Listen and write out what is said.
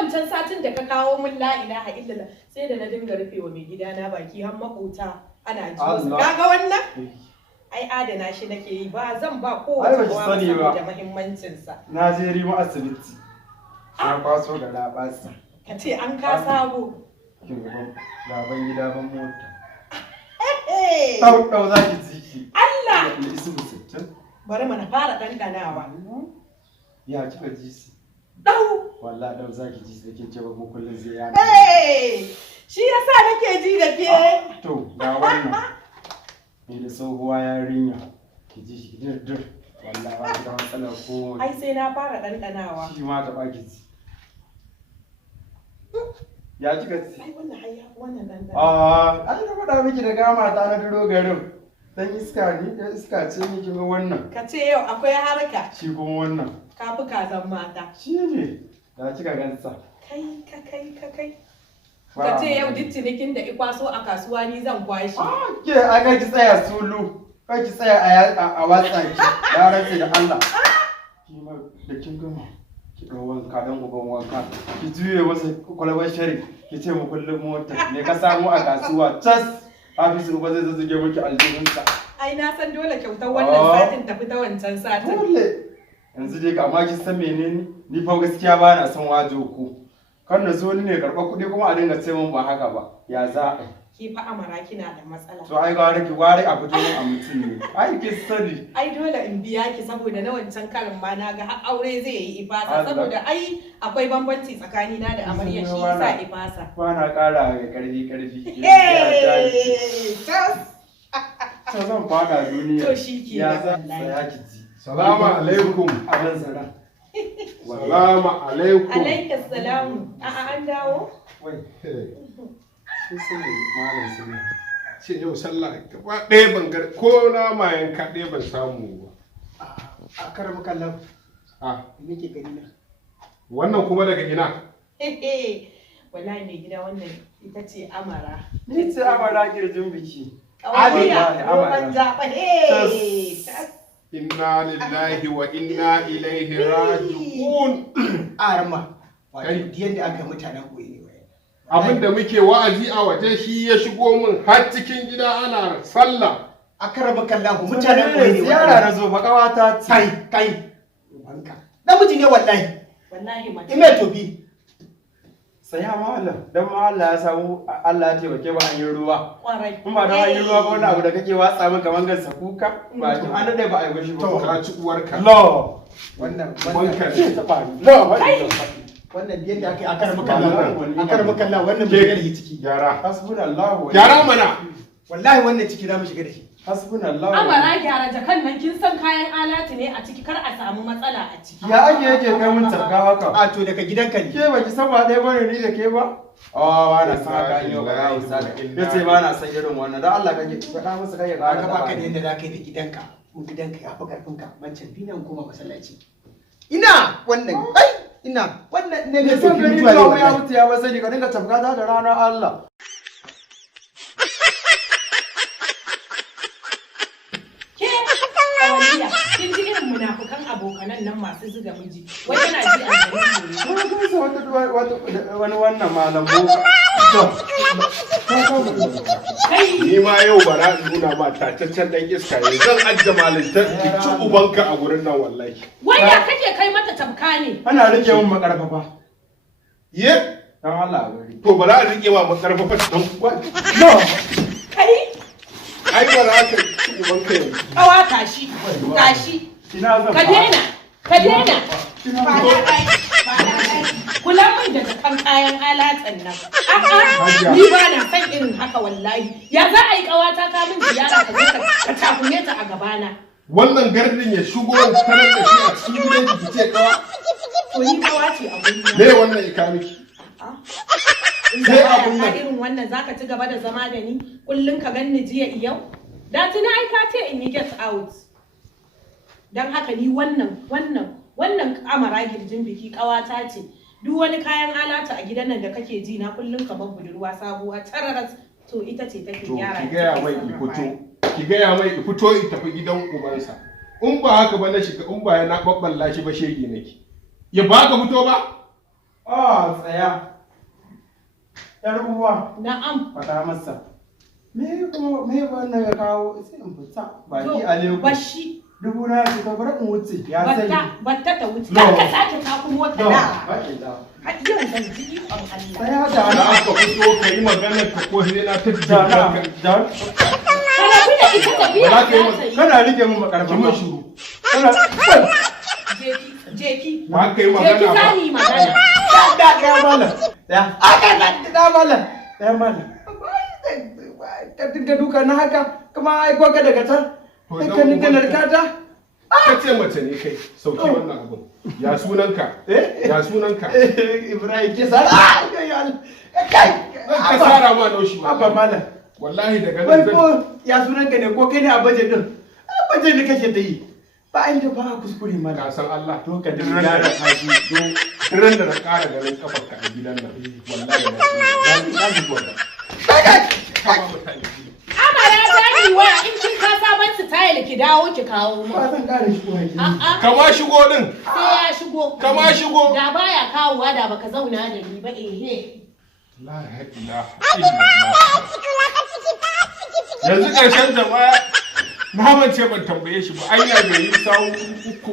wancan satin da ka kawo min la ilaha illallah sai da na dinga rufewa mai gida na baki har makota ana ji wasu kaga wannan ai adana shi nake yi ba zan ba kowace kowa saboda muhimmancin sa na je rima asibiti na kwaso da labasa ka ce an ka sabo kin gaban gida ban mota dau za ki ji Allah isu sittin bari mana fara dandanawa ya kika ji shi dau wallahi dau za ki ji sai kin ce ba mu kullun zai ya shi yasa nake ji da ke to ga wannan ni da tsohuwa yarinya ki ji shi dir wallahi ba ki da matsala ko ai sai na fara dandanawa shi ma ta baki ji ya kika ci ai wannan hayya wannan dandanawa ai da faɗa miki da gama ta na duro garin dan iska ne da iska ce ni kin ga wannan ka ce yau akwai harka shi kuma wannan ka fi kazan mata shi ne da kika gansa kai ka ce yau duk cinikin da ikwaso a kasuwa ni zan kwashi ke aka ki tsaya sulu kai ki tsaya a watsa ki ya rantse da Allah ki ma da kin gama ki ɗau wanka dan uban wanka ki juye masa kwalbar shari ki ce mu kullum mota me ka samu a kasuwa tas Hafizu ba zai zazzage miki aljihunsa ai na san dole kyautar wannan satin tafi ta wancan satin dole yanzu dai ka amma kin san menene ni fa gaskiya ba na son wajo ku kan na zo ni ne karɓar kuɗi kuma a dinga ce min ba haka ba ya za a ki fa amara kina da matsala to ai gware ki gware a fito a mutum ne ai ki sani ai dole in biya ki saboda na wancan karin ma na ga har aure zai yi ifasa saboda ai akwai bambanci tsakani na da amarya shi yasa ifasa ba na ƙara ga karfi to zan fada duniya to shi ke ya za ya ki ji salamu alaikum aban zara salamu alaikum alaikas salamu a'a an dawo wai sai sai malam sai ce yau sallah gaba ɗaya ban gar ko na mayan kaɗai ban samu ba a karamu kallon a nake gani na wannan kuma daga ina wallahi mai gida wannan ita ce amara ni ce amara kirjin biki Abiya, roman zaɓa, inna lillahi wa inna ilaihi raji'un arma wato yadda aka mutanen koyi ne abin da muke wa'azi a waje shi ya shigo min har cikin gida ana sallah a karamu kallon mutanen koyi ne ziyara na zo bakawata kai banka namiji ne wallahi mace ime tobi sai ya mallam dan ma Allah ya samu Allah ya taimake ba an yi ruwa kwarai in ba da an yi ruwa ba wani abu da kake watsa min kaman gansa kuka ba ki an dade ba a yi bashi ba to ka ci uwarka lo wannan banka ce ta faru lo wannan yadda aka yi a karamu kallon wannan bai shiga da shi ciki gyara hasbunallahu wa gyara mana wallahi wannan ciki za mu shiga da shi hasbunallahu amara gyara jakan nan kin san kayan alati ne a ciki kar a samu matsala a ciki ya ake yake kai mun tarka haka a to daga gidanka ne ke baki san ba ɗaya bane ni da ke ba ba na san haka an yi ba ya usa ya ce ba na san irin wannan don Allah kake faɗa musu kai ya ba ƙara ka baka da yadda za ka yi da gidanka ko gidanka ya fi karfinka mancan binan kuma masallaci ina wannan ina wannan ne ne son gani ba ya mutu ya ba sai ka dinga tafka da ranar Allah kin ji irin munafukan abokanan nan masu zuga miji wai yana ji a wani wannan malam ni ma yau bara in nuna ma tataccen dan iska ne zan ajje malintar ki ci ubanka a gurin nan wallahi wai ya kake kai mata tabka ne ana rike mun makarfafa ye dan Allah bari to bara a rike ma makarfafa dan uwa no kai ai bara ka ci ubanka yau kawa tashi ina zan ka daina kula min da kan kayan alatsan nan a'a ni ba na san irin haka wallahi ya za a yi kawata ta min ziyara ka zo ka takume ta a gabana wannan gardin ya shigo tarar da shi a cikin gidan ki ce kawa to ni kawa ce a gurin me wannan ika miki sai abun nan irin wannan zaka ci gaba da zama da ni kullun ka ganni jiya yau da tuna ai ka ce in yi get out dan haka ni wannan amara girjin biki kawata ce duk wani kayan alata a gidan nan da kake ji na kullun kamar budurwa sabuwa tararas to ita ce take gyara ki gaya mai fito i tafi gidan ubansa in ba haka ba na shiga in ba na babballa shi ba shege nake ya ba ka fito ba tsaya yar uwa Na'am. fata masa me wannan ya kawo sai in fita baki To, aleku bashi. dubu na ce ka bar in wuce ya sani Batta ta wuce. No. Kar ka sake ta kuma wata no da. baki da Har yau zan ji ikon Allah. sai ya da Na aka fito ka yi maganar ka ko sai na ta da jikin da Kana bi da ita tafiya Ba za ka yi za ta yi. kana rike mun makarfa Ki mun shiru. kana Jeki. ba ka yi Jeki magana za ba ni magana. da malam ya aka da malam ya malam ka dinga duka na haka kuma ai ko ka daga can To, ka dinga narkata ka ce mace ne kai sauki wannan abin ya sunanka ya sunanka Ibrahim ke sara kai ka sara ma naushi Abba malam wallahi daga wai nan zan ko ya sunan ka ne ko kai ne a baje din baje ne kake ta yi ba inda ba kuskure ka mana san Allah to ka duk dinga ran da da kaji duk ran da na ƙara ganin kafar ka a gidan nan wallahi na ji gwada ka ba mutane Ama ya zani waya in kin ka sabon style ki dawo ki kawo mu. ba zan kare shi ko hakiki A'a. ka ma shigo din Sai ya shigo. Ka ma shigo. Da baya kawowa da baka zauna da ni ba ehe. la ilaha illallah yanzu ƙarshen jama'a na mance ban tambaye shi ba anya bai yi sawu uku